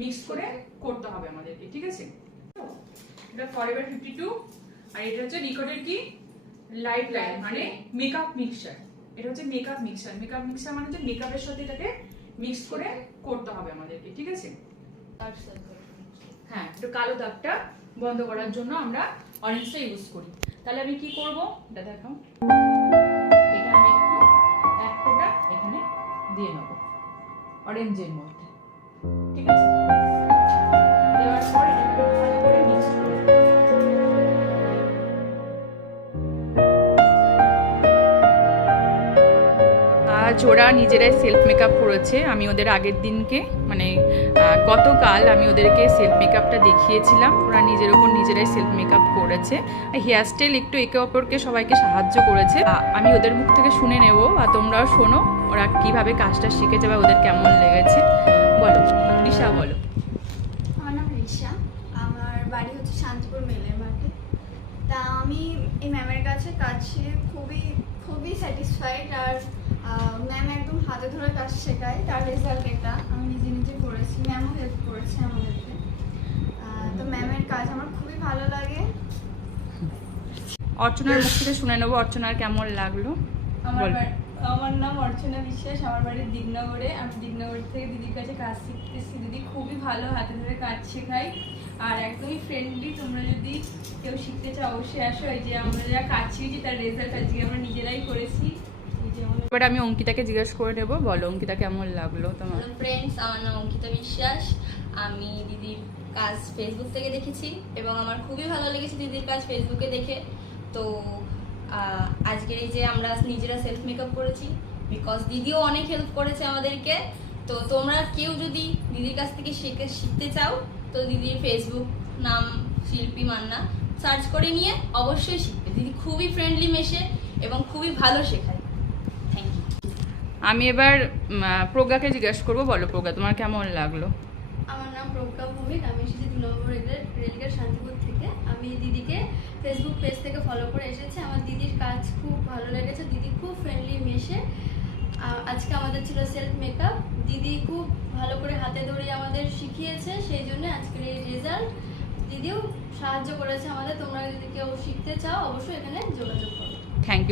Mix করে করতে হবে আমাদেরকে, ঠিক আছে? এটা ফরএভার 52 আর এটা হচ্ছে নিকটের কি লাইট লাইন মানে মেকআপ মিক্সচার। এটা হচ্ছে মেকআপ মিক্সচার। মেকআপ মিক্সচার মানে হচ্ছে মেকআপের সাথে এটাকে মিক্স করে করতে হবে আমাদেরকে, ঠিক আছে? হ্যাঁ, একটু কালো দাগটা বন্ধ করার জন্য আমরা অরেঞ্জটা ইউজ করি। তাহলে আমি কি করব এটা দেখাও। এটা আমি একটু এক ফোঁটা এখানে দিয়ে নেব অরেঞ্জের মধ্যে, ঠিক আছে? দেওয়ার পর এটাকে ভালো করে মিক্স করব। আজ ওরা নিজেরাই সেলফ মেকআপ করেছে। আমি ওদের আগের দিনকে মানে গতকাল আমি ওদেরকে সেলফ মেকআপটা দেখিয়েছিলাম। ওরা নিজের ওপর নিজেরাই সেলফ মেকআপ করেছে। হেয়ার স্টাইল একটু একে অপরকে সবাইকে সাহায্য করেছে। আমি ওদের মুখ থেকে শুনে নেব আর তোমরাও শোনো ওরা কিভাবে কাজটা শিখেছে বা ওদের কেমন লেগেছে। বলো রিশা, বলো। আমার নাম রিশা, আমার বাড়ি হচ্ছে শান্তিপুর মেলের মাঠে। তা আমি এই ম্যামের কাছে কাজ শিখে খুবই স্যাটিসফাইড। আর ম্যাম একদম হাতে ধরে কাজ শেখায়। তার রেজাল্ট এটা আমি নিজে করেছি, ম্যামও হেল্প করেছে আমাদেরকে। তো ম্যামের কাজ আমার খুবই ভালো লাগে। অর্চনার মুখ থেকে শুনে নেবো অর্চনার কেমন লাগলো। আমার নাম অর্চনা বিশ্বাস, আমার বাড়ি দিগনগরে। আমি দিগনগর থেকে দিদির কাছে কাজ শিখতেছি। দিদি খুবই ভালো হাতে ধরে কাজ শেখায় আর একদমই ফ্রেন্ডলি। তোমরা যদি কেউ শিখতে চাও অবশ্যই আসো। এই যে আমরা যারা কাজ শিখেছি তার রেজাল্ট আজকে আমরা নিজেরাই করেছি। এবার আমি অঙ্কিতাকে জিজ্ঞেস করে নেবো। বলো অঙ্কিতা কেমন লাগলো তোমার? ফ্রেন্ডস, আমার নাম অঙ্কিতা বিশ্বাস। আমি দিদির কাজ ফেসবুক থেকে দেখেছি এবং আমার খুবই ভালো লেগেছে দিদির কাজ ফেসবুকে দেখে। তো আজকের এই যে আমরা নিজেরা সেলফ মেকআপ করেছি বিকজ দিদিও অনেক হেল্প করেছে আমাদেরকে। তো তোমরা কেউ যদি দিদির কাছ থেকে শিখতে চাও তো দিদির ফেসবুক নাম শিল্পী মান্না, সার্চ করে নিয়ে অবশ্যই শিখবে। দিদি খুবই ফ্রেন্ডলি মেশে এবং খুবই ভালো শেখায়। Thank you. আমি এবার প্রজ্ঞাকে জিজ্ঞেস করবো। বলো প্রজ্ঞা তোমার কেমন লাগলো? আমার নাম প্রজ্ঞা ভৌমিক, আমি এসেছি 2 নম্বর রেলগেট শান্তিপুর থেকে। আমি দিদিকে ফেসবুক পেজ থেকে ফলো করে এসেছি। আমার দিদির কাজ খুব ভালো লেগেছে। দিদি খুব ফ্রেন্ডলি মেশে। আজকে আমাদের ছিল সেলফ মেকআপ। দিদি খুব ভালো করে হাতে ধরে আমাদের শিখিয়েছে, সেই জন্য আজকের এই রেজাল্ট। দিদিও সাহায্য করেছে আমাদের। তোমরা যদি কেউ শিখতে চাও অবশ্যই এখানে যোগাযোগ করো। Thank you.